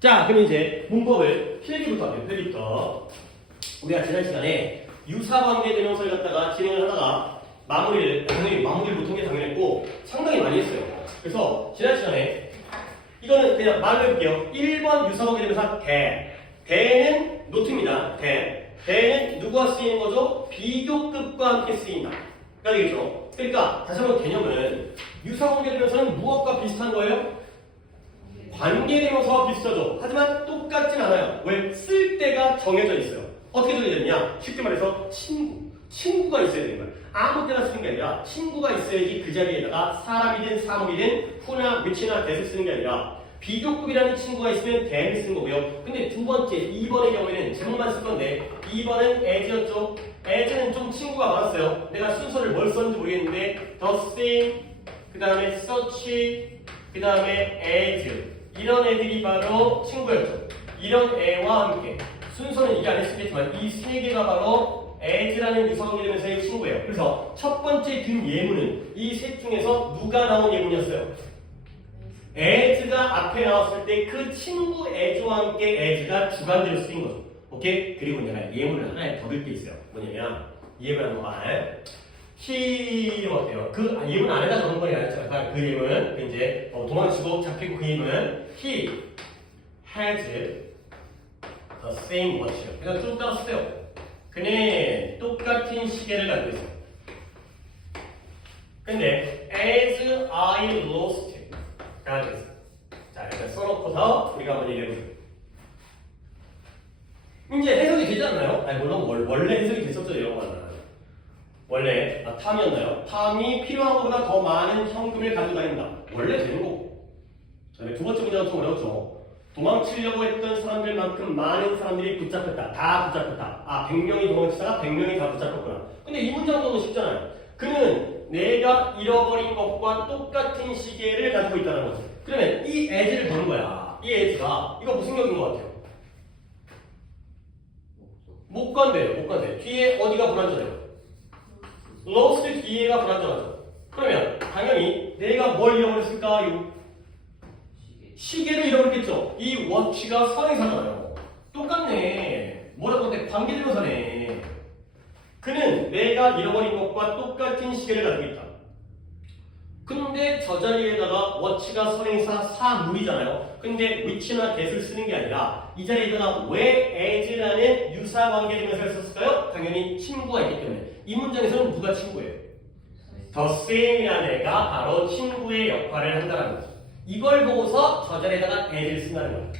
자, 그럼 이제 문법을 필기부터 할게요. 필기부터. 우리가 지난 시간에 유사관계 대명사를 갖다가 진행을 하다가 당연히 마무리를 못한 게 당연했고 상당히 많이 했어요. 그래서 지난 시간에 이거는 그냥 말로 해볼게요. 1번 유사관계 대명사 대. 대는 노트입니다. 대. 대는 누구와 쓰이는 거죠? 비교급과 함께 쓰인다. 가 되겠죠? 그러니까 다시 한번 개념은 유사관계 대명사는 무엇과 비슷한 거예요? 관계대명사와 비슷하죠. 하지만 똑같진 않아요. 왜? 쓸 때가 정해져 있어요. 어떻게 정해져 있냐? 쉽게 말해서 친구가 있어야 되는 거예요. 아무 때나 쓰는 게 아니라 친구가 있어야지 그 자리에다가 사람이든 사물이든 who나 which나 that을 쓰는 게 아니라 비교급이라는 친구가 있으면 then을 쓰는 거고요. 근데 두 번째 2번의 경우에는 제목만 쓸 건데 2번은 as였죠. as는 좀 친구가 많았어요. 내가 순서를 뭘 썼는지 모르겠는데 the same, 그 다음에 such, 그 다음에 as 이런 애들이 바로 친구였죠. 이런 애와 함께 순서는 이게 안 했겠지만 이 세 개가 바로 as라는 유사관계 대명사의 친구예요. 그래서 첫 번째 든 예문은 이 셋 중에서 누가 나온 예문이었어요? as가 앞에 나왔을 때 그 친구 as와 함께 as가 주관대로 쓰인 거죠. 오케이? 그리고 내가 예문을 하나에 더 넣을 게 있어요. 뭐냐면 예문 한번 봐. he는 어때요? 그 예문 안에다 넣은 건 아니잖아요. 그 예문 이제 도망치고 잡히고 그 예문 he has the same watch. 그냥 쭉 따라 쓰세요. 그는 똑같은 시계를 갖고 있어요. 근데 as I lost 가 됐어요. 자, 일단 써놓고서 우리가 한번 얘기해보죠. 이제 해석이 되지 않나요? 아니 물론 원래 해석이 됐었죠. 이런 거는 원래 탐이었나요? 탐이 필요한 것보다 더 많은 현금을 가지고 다닌다. 원래 되는 거고. 그다음에 두 번째 문제가 좀 어렵죠. 도망치려고 했던 사람들만큼 많은 사람들이 붙잡혔다. 다 붙잡혔다. 100명이 도망치다가 100명이 다 붙잡혔구나. 근데 이 문장 너무 쉽잖아요. 그는 내가 잃어버린 것과 똑같은 시계를 가지고 있다는 거죠. 그러면 이 as를 보는 거야. 이 as가 이거 무슨 격인 것 같아요? 못 간대요. 뒤에 어디가 불안전해요? lost 뒤에가 불안전하죠. 그러면 당연히 내가 뭘 잃어버렸을까요? 시계를 잃어버렸겠죠. 이 watch가 선행사잖아요. 똑같네. 뭐라고 해? 관계대명사네. 그는 내가 잃어버린 것과 똑같은 시계를 가지고 있다. 근데 저 자리에다가 watch가 선행사 사물이잖아요. 근데 which나 that을 쓰는 게 아니라 이 자리에다가 왜 as라는 유사관계대명사를 썼을까요? 당연히 친구가 있기 때문에. 이 문장에서는 누가 친구예요? the same이라는 애가 바로 친구의 역할을 한다는 거죠. 이걸 보고서 저 자리에다가 as를 쓴다는 거예요.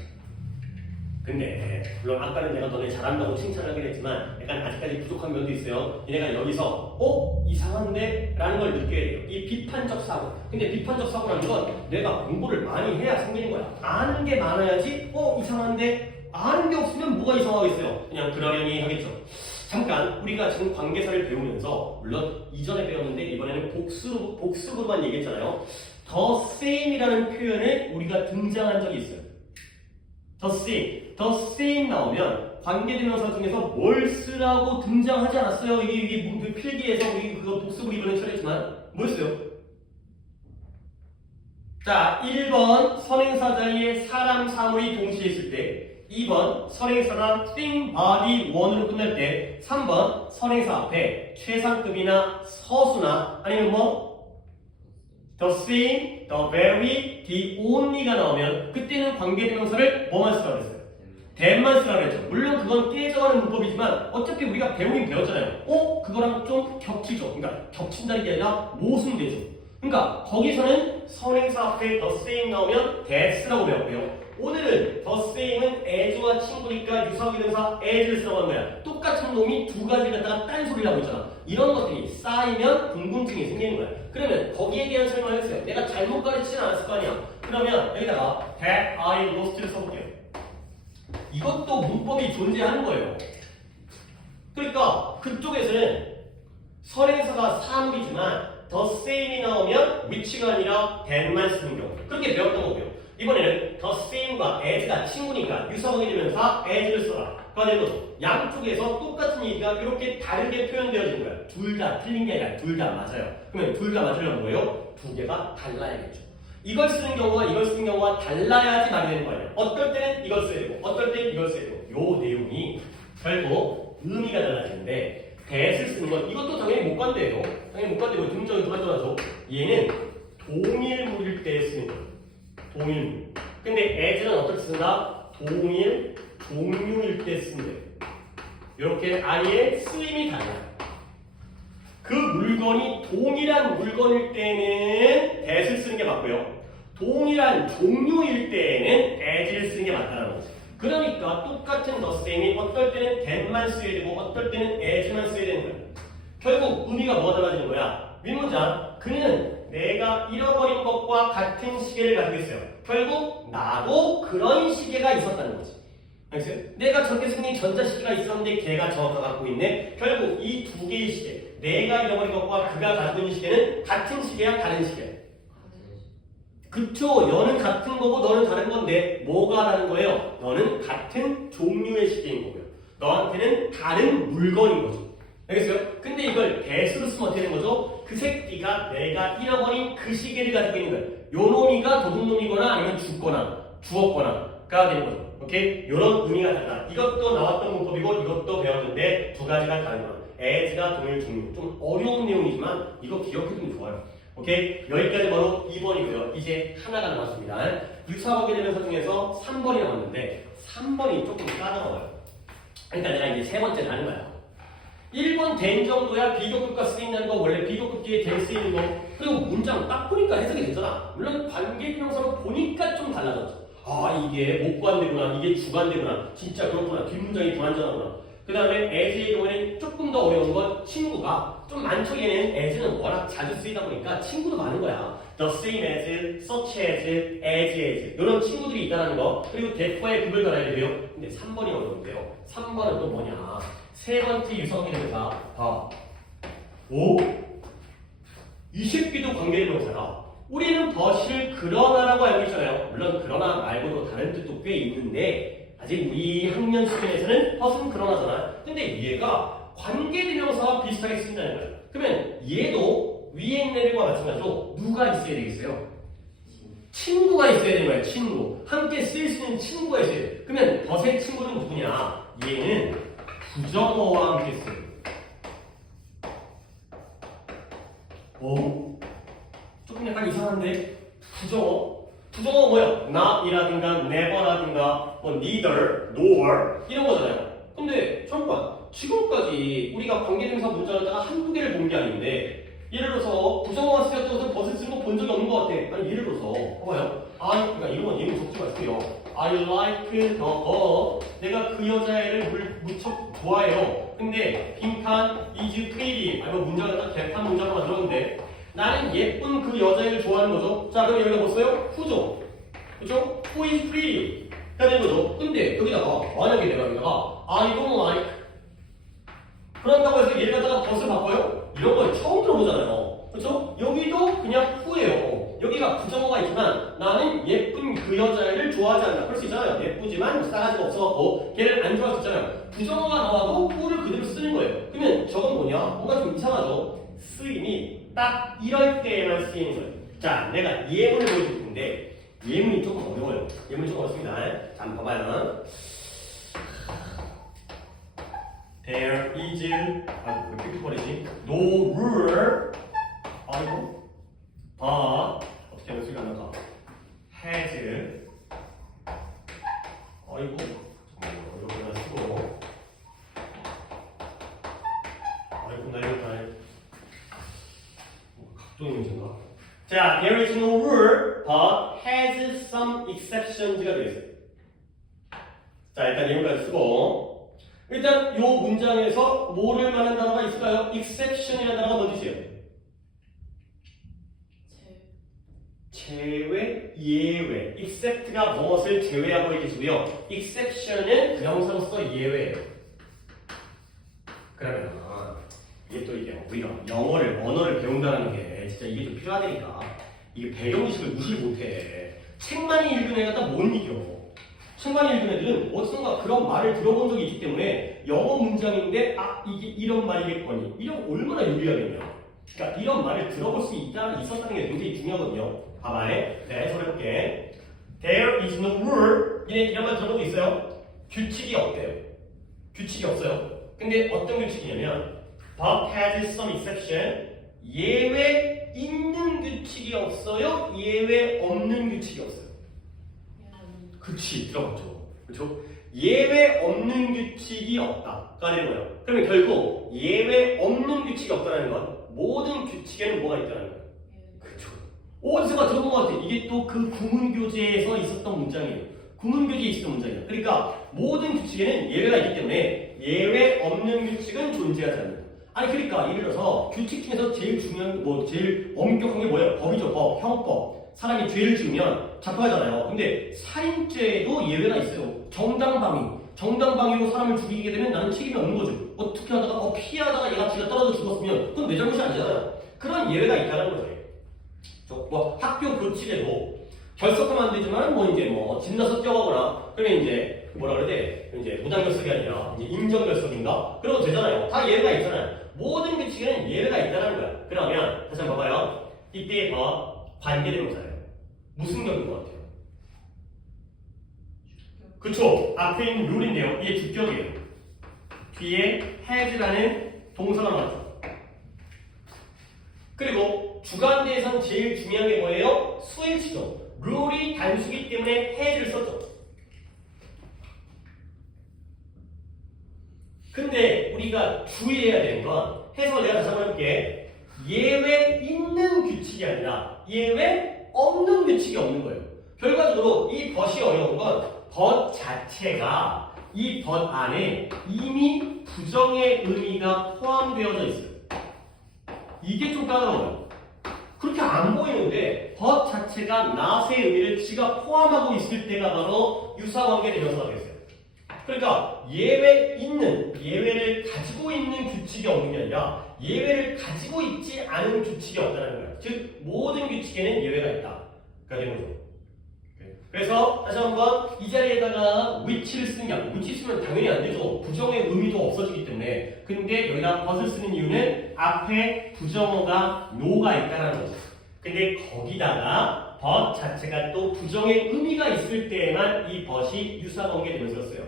근데 물론 아까는 내가 너네 잘한다고 칭찬하긴 했지만 약간 아직까지 부족한 면도 있어요. 얘네가 여기서 이상한데? 라는 걸 느껴야 돼요. 이 비판적 사고. 근데 비판적 사고라는 건 내가 공부를 많이 해야 생기는 거야. 아는 게 많아야지 이상한데? 아는 게 없으면 뭐가 이상하겠어요? 그냥 그러려니 하겠죠. 잠깐 우리가 지금 관계사를 배우면서 물론 이전에 배웠는데 이번에는 복습으로만 얘기했잖아요. the same이라는 표현에 우리가 등장한 적이 있어요. the same 나오면 관계대명사 중에서 뭘 쓰라고 등장하지 않았어요? 이게 필기에서 우리 그거 복습을 이번에 처리했지만 뭘 써요? 자, 1번 선행사 자리에 사람, 사물이 동시에 있을 때 2번 선행사가 thing, body, one으로 끝날 때 3번 선행사 앞에 최상급이나 서수나 아니면 the same, the very, the only가 나오면 그때는 관계대명사를 뭐만 쓰라고 했어요? that만 쓰라고 했죠. 물론 그건 깨져가는 문법이지만 어차피 우리가 배우긴 배웠잖아요. 그거랑 좀 겹치죠. 그러니까 겹친다는 게 아니라 모순되죠. 그러니까 거기서는 선행사 앞에 the same 나오면 thats라고 배웠고요. 오늘은 the same은 as와 친구니까 유사관계대명사 as를 쓰라고 한 거야. 똑같은 놈이 두 가지 갖다가 딴소리를 하고 있잖아. 이런 것들이 쌓이면 궁금증이 생기는 거야. 그러면 거기에 대한 설명을 했어요. 내가 잘못 가르치진 않았을 거 아니야. 그러면 여기다가 that I lost를 써볼게요. 이것도 문법이 존재하는 거예요. 그러니까 그쪽에서는 선행사가 사물이지만 the same이 나오면 which가 아니라 that만 쓰는 경우. 그렇게 배웠던 거고요. 이번에는 the same과 as가 친구니까 유사관계대명사 as를 써라. 그러니까 양쪽에서 똑같은 얘기가 이렇게 다르게 표현되어진 거야. 둘 다 틀린 게 아니라 둘 다 맞아요. 그러면 둘 다 맞으려면 뭐예요? 두 개가 달라야겠죠. 이걸 쓰는 경우와 이걸 쓰는 경우가 달라야지 말이 되는 거예요. 어떨 때는 이걸 써야 되고 어떨 때는 이걸 써야 되고 요 내용이 결국 의미가 달라지는데 that을 쓰는 건 이것도 당연히 못 간대요. 당연히 못 간대요. 등장이 불안정하죠. 얘는 동일물일 때 쓰는 거예요. 동일물. 근데 as는 어떻게 쓴다? 동일 종류일 때 쓴대요. 이렇게 아예 쓰임이 달라요. 그 물건이 동일한 물건일 때는 that을 쓰는 게 맞고요. 동일한 종류일 때는 as를 쓰는 게 맞다는 거죠. 그러니까 똑같은 the same이 어떨 때는 that만 써야 되고 어떨 때는 as만 써야 되는 거예요. 결국 의미가 뭐가 달라지는 거야? 윗문장 그는 내가 잃어버린 것과 같은 시계를 가지고 있어요. 결국 나도 그런 시계가 있었다는 거지. 알겠어요? 내가 저렇게 생긴 전자시계가 있었는데 걔가 저가 갖고 있네. 결국 이 두 개의 시계 내가 잃어버린 것과 그가 가지고 있는 시계는 같은 시계야 다른 시계야? 그쵸. 너는 같은 거고 너는 다른 건데 뭐가 다른 거예요? 너는 같은 종류의 시계인 거고요. 너한테는 다른 물건인 거죠. 알겠어요? 근데 이걸 that으로 쓰면 어떻게 되는 거죠? 그 새끼가 내가 잃어버린 그 시계를 가지고 있는 거예요. 요 놈이가 도둑놈이거나 아니면 주었거나가 되는 거죠. 오케이? 요런 의미가 달라. 이것도 나왔던 문법이고 이것도 배웠는데 두 가지가 다른 거야. as가 동일 종류. 좀 어려운 내용이지만 이거 기억해두면 좋아요. 오케이? 여기까지 바로 2번이고요. 이제 하나가 남았습니다. 유사하게 되면서 중에서 3번이 남았는데 3번이 조금 까다로워요. 그러니까 내가 이제 세 번째를 하는 거야. 1번 된 정도야 비교급과 쓰인다는 거 원래 비교급 뒤에 된 쓰이는 거 그리고 문장 딱 보니까 해석이 되잖아. 물론 관계비명사로 보니까 좀 달라졌죠. 아 이게 목관대구나 이게 주관대구나 진짜 그렇구나 뒷문장이 불완전하구나. 그 다음에 as의 경우에는 조금 더 어려운 건 친구가 좀 많죠. 얘는 as는 워낙 자주 쓰이다 보니까 친구도 많은 거야. the same as, such as 이런 친구들이 있다는 거 그리고 대포의 급을 달아야 돼요. 근데 3번이 어려운데요. 3번은 또 뭐냐 세 번째 유성기 대명사 오? 이 새끼도 관계대명사다. 우리는 더실 그러나라고 알고 있잖아요. 물론 그러나 말고도 다른 뜻도 꽤 있는데 아직 우리 학년 수준에서는 헛은 그러나잖아. 근데 얘가 관계대명사와 비슷하게 쓴다는 거예요. 그러면 얘도 위에 있는 애들과 마찬가지로 누가 있어야 되겠어요? 친구가 있어야 되는 거예요. 친구. 함께 쓸 수 있는 친구가 있어야 돼. 그러면 덫의 친구는 누구냐? 얘는 부정어와 함께 써요. 오? 조금 약간 이상한데? 부정어? 부정어 뭐야? not이라든가 never라든가 뭐 neither, nor 이런 거잖아요. 근데 잠깐 지금까지 우리가 관계대명사 문장을 다가 한두 개를 본 게 아닌데 예를 들어서 부정어가 쓰였다고 해서 덫을 쓰는 거 본 적이 없는 것 같아. 아니 예를 들어서 봐봐요. 그러니까 이런 건 예문 적지 마세요. I like the girl. 내가 그 여자애를 무척 좋아해요. 근데 빈칸 is pretty. 아니 뭐 문장을 딱 개판 문장을 만들었는데 나는 예쁜 그 여자애를 좋아하는 거죠. 자 그럼 여기가 뭐 써요? who죠. 그죠? Who is pretty? 가 되는 거죠. 근데 여기다가 만약에 내가 여기다가 I don't like 그런다고 해서 얘를 갖다가 덫을 바꿔요? 이런 거 처음 들어보잖아요. 그렇죠? 여기도 그냥 후예요. 여기가 부정어가 있지만 나는 예쁜 그 여자애를 좋아하지 않는다. 그럴 수 있잖아요. 예쁘지만 싸가지가 없어갖고 걔를 안 좋아할 수 있잖아요. 부정어가 나와도 후를 그대로 쓰는 거예요. 그러면 저건 뭐냐? 뭔가 좀 이상하죠? 쓰임이 딱 이럴 때에만 쓰이는 거예요. 자, 내가 예문을 보여줄 텐데 예문이 조금 어려워요. 예문이 조금 어렵습니다. 자, 한번 봐봐요. There is 왜 삐끗거리지? No rule 아이고 어떻게 하면 소리가 안 나가? has 아이고 잠깐만요. 여기다 쓰고 아이고 나 이거 다 각도의 문제인가? 자, there is no rule but has some exceptions가 되겠어요. 자, 일단 내용까지 쓰고 일단 이 문장에서 뭐를 말하는 단어가 있을까요? exception이라는 단어가 뭔 뜻이에요? 제외, 예외. except가 무엇을 제외하고 있겠고요. exception은 그 형사로서 예외예요. 그러면 이게 또 이게 우리가 언어를 배운다는 게 진짜 이게 좀 필요하다니까. 이게 배경 지식을 무시를 못해. 책만 읽은 애가 딱 못 이겨. 책만 읽은 애들은 어디선가 그런 말을 들어본 적이 있기 때문에 영어 문장인데 이게 이런 말이겠거니 이런 얼마나 유리하겠냐. 그러니까 이런 말을 들어볼 수 있었다는 게 굉장히 중요하거든요. 봐봐. 내가 해설해볼게. There is no rule. 이런 말 들어본 적 있어요? 규칙이 없대요. 규칙이 없어요. 근데 어떤 규칙이냐면 but has some exception. 예외 있는 규칙이 없어요. 예외 없는 규칙이 없어요. 그치, 들어봤죠. 그렇죠? 예외 없는 규칙이 없다가 되는 거예요. 그러면 결국 예외 없는 규칙이 없다는 건 모든 규칙에는 뭐가 있다는 거예요. 그렇죠. 어디서가 들어본 것 같아. 이게 또 그 구문교재에서 있었던 문장이에요. 구문교재에 있었던 문장이에요. 그러니까 모든 규칙에는 예외가 있기 때문에 예외 없는 규칙은 존재하지 않는다. 아니 그러니까 예를 들어서 규칙 중에서 제일 중요한 제일 엄격한 게 뭐예요? 법이죠. 법, 형법. 사람이 죄를 지으면 잡혀가잖아요. 근데 살인죄에도 예외가 있어요. 정당방위로 사람을 죽이게 되면 나는 책임이 없는 거죠. 어떻게 하다가 피하다가 얘가 지가 떨어져 죽었으면 그건 내 잘못이 아니잖아요. 그런 예외가 있다는 거죠. 뭐 학교 교칙에도 결석하면 안 되지만 진다서 뛰어가거나 그러면 이제 뭐라 그래야 돼? 이제 무단 결석이 아니라 이제 인정 결석인가? 그런 거 되잖아요. 다 예외가 있잖아요. 모든 규칙에는 예외가 있다는 거야. 그러면 다시 한번 봐봐요. 이때의 관계대명사예요. 무슨 격인 것 같아요? 그쵸? 앞에 있는 룰인데요. 이게 주격이에요. 뒤에 has라는 동사가 나왔죠. 그리고 주관대에선 제일 중요한 게 뭐예요? 수일치죠. 룰이 단수기 때문에 has를 썼죠. 근데 우리가 주의해야 되는 건 해석을 내가 다시 한번 해볼게. 예외 있는 규칙이 아니라 예외 없는 규칙이 없는 거예요. 결과적으로 이 벗이 어려운 건 벗 자체가 이 벗 안에 이미 부정의 의미가 포함되어져 있어요. 이게 좀 까다로워요. 그렇게 안 보이는데 벗 자체가 not의 의미를 지가 포함하고 있을 때가 바로 유사관계 대명사가 되겠어요. 그러니까 예외를 가지고 있는 규칙이 없는 게 아니라 예외를 가지고 있지 않은 규칙이 없다는 거예요. 즉 모든 규칙에는 예외가 있다. 그가 되는 거죠. 그래서 다시 한번 이 자리에다가 which를 쓰는 게 아니고 which 쓰면 당연히 안 되죠. 부정의 의미도 없어지기 때문에. 근데 여기다 but을 쓰는 이유는 앞에 부정어가 no가 있다는 거죠. 근데 거기다가 but 자체가 또 부정의 의미가 있을 때에만 이 but이 유사관계 되면서 썼어요.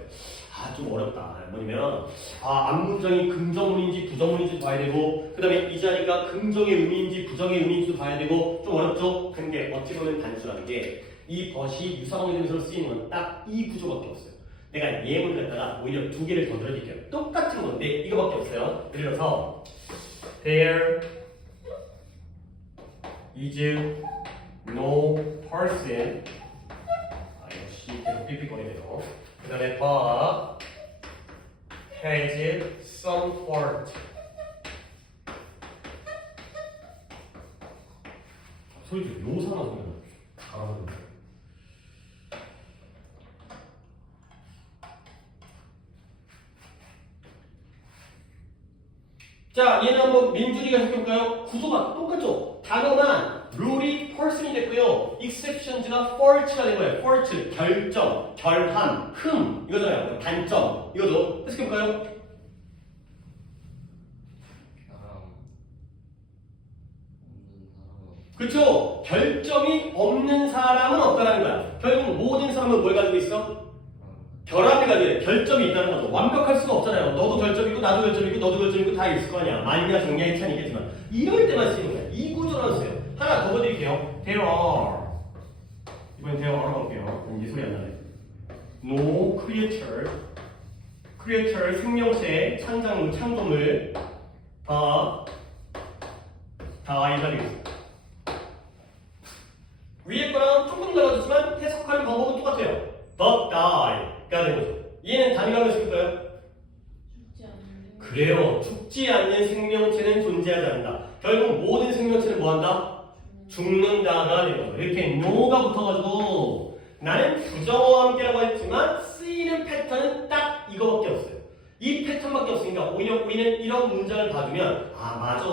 좀 어렵다. 뭐냐면 앞문장이 긍정문인지 부정문인지 봐야 되고 그 다음에 이 자리가 긍정의 의미인지 부정의 의미인지도 봐야 되고 좀 어렵죠? 근데 어찌 보면 단순한 게 이 벗이 유사관계 되면서 쓰이는 건 딱 이 구조밖에 없어요. 내가 예문을 갖다가 오히려 두 개를 더 들어드릴게요. 똑같은 건데 이거밖에 없어요. 예를 들어서 There is no person 역시 계속 삑삑거리네요. 그 다음에 but has some fault. 소리 좀 요상한 소리가 잘하거든요. 자, 얘는 한번 민준이가 해볼까요? 구조가 똑같죠? 단어만 룰이 person이 됐고요. exceptions가 fault가 된 거예요. fault, 결정, 결함, 흠 이거잖아요. 단점 이거죠. 해석해볼까요? 그렇죠. 결점이 없는 사람은 없다는 거야. 결국 모든 사람은 뭘 가지고 있어? 결함이 가지고 있어. 결점이 있다는 거죠. 완벽할 수가 없잖아요. 너도 결점 있고 나도 결점 있고 너도 결점 있고 다 있을 거 아니야. 만이나 정량이 차이 있겠지만 이럴 때만 쓰이는 거야. 이 구조로 쓰세요. 하나 더 보여드릴게요. There are 이번엔 there are 가볼게요. 이제 소리 안 나네. No creature creature 생명체 창작물 창조물 다 이가 되겠습니다. 위에 거랑 조금 달라졌지만 해석하는 방법은 똑같아요. But die가 되는 거죠. 얘는 단위가 몇 쓸까요? 죽지 않는. 그래요. 죽지 않는 생명체는 존재하지 않는다. 결국 모든 생명체는 뭐한다? 죽는다가 되는 거죠. 이렇게 no가 붙어가지고 나는 부정어와 함께라고 했지만 쓰이는 패턴은 딱 이거밖에 없어요. 이 패턴밖에 없으니까 오히려 우리는 이런 문장을 봐두면 맞아.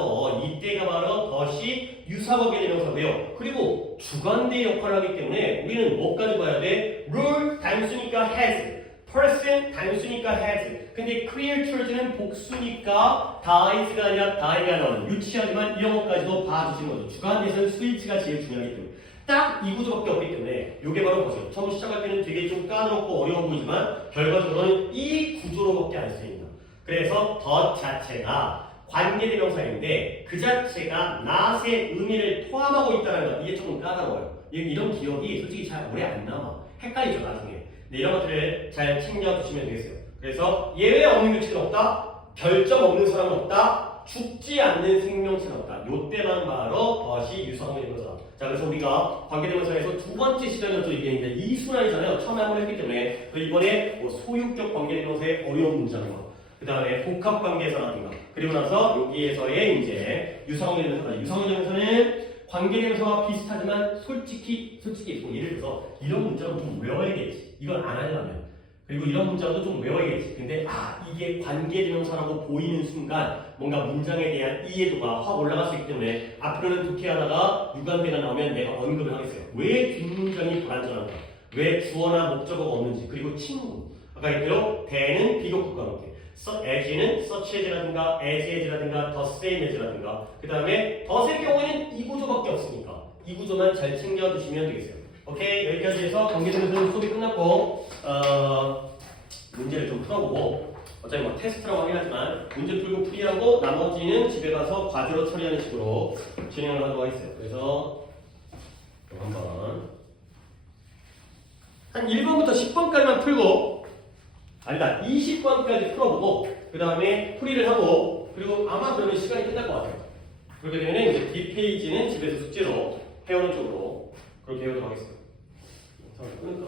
이때가 바로 덫이 유사관계 대명사고요. 그리고 주관대 역할을 하기 때문에 우리는 뭐까지 봐야 돼? rule 단수니까 has, person 단수니까 has. 근데 creatures는 복수니까 dies가 아니라 die가 나오는 유치하지만 이런 것까지도 봐주시는 거죠. 주관대에서는 스위치가 제일 중요하기 때문에 딱 이 구조밖에 없기 때문에 이게 바로 뭐죠? 처음 시작할 때는 되게 좀 까다롭고 어려워 보이지만 결과적으로는 이 구조로밖에 안 쓰인다. 그래서 더 자체가 관계대명사인데 그 자체가 not의 의미를 포함하고 있다는 것, 이게 조금 까다로워요. 이런 기억이 솔직히 잘 오래 안 남아. 헷갈리죠 나중에. 네, 이런 것들을 잘 챙겨주시면 되겠어요. 그래서 예외 없는 규칙은 없다. 별점 없는 사람은 없다. 죽지 않는 생명체는 없다. 요때만 바로 것이 유사성의 대명사. 자, 그래서 우리가 관계대명사에서 두 번째 시간을 또 얘기했는데 이 순환이잖아요. 처음에 한번 했기 때문에 이번에 뭐 소유격 관계대명사의 어려운 문장과 그 다음에 복합관계사라든가 그리고 나서 여기에서의 이제 유사성의 대명사. 유사성의 대명사는 관계대명사와 비슷하지만 솔직히 뭐 예를 들어서 이런 문장은 좀 외워야겠지. 이건 안 하려면. 그리고 이런 문장도 좀 외워야겠지. 근데 이게 관계대명사라고 보이는 순간 뭔가 문장에 대한 이해도가 확 올라갈 수 있기 때문에 앞으로는 독해하다가 유관대가 나오면 내가 언급을 하겠어요. 왜 뒷문장이 불완전한가? 왜 주어나 목적어가 없는지. 그리고 친구. 아까 했대요. 대는 비교급과 함께. as는 such as라든가 as라든가 the same as라든가 그 다음에 더의 경우에는 이 구조밖에 없으니까 이 구조만 잘 챙겨주시면 되겠어요. 오케이, 여기까지 해서 관계대명사 수업이 끝났고 문제를 좀 풀어보고 어차피 뭐 테스트라고 하긴 하지만 문제 풀고 풀이하고 나머지는 집에 가서 과제로 처리하는 식으로 진행을 하도록 하겠어요. 그래서 한번 한 1번부터 10번까지만 풀고 아니다 20번까지 풀어보고 그 다음에 풀이를 하고 그리고 아마 그러면 시간이 끝날 것 같아요. 그렇게 되면 이제 뒷페이지는 집에서 숙제로 해오는 쪽으로 그렇게 해오도록 하겠습니다. 자, 끊을까?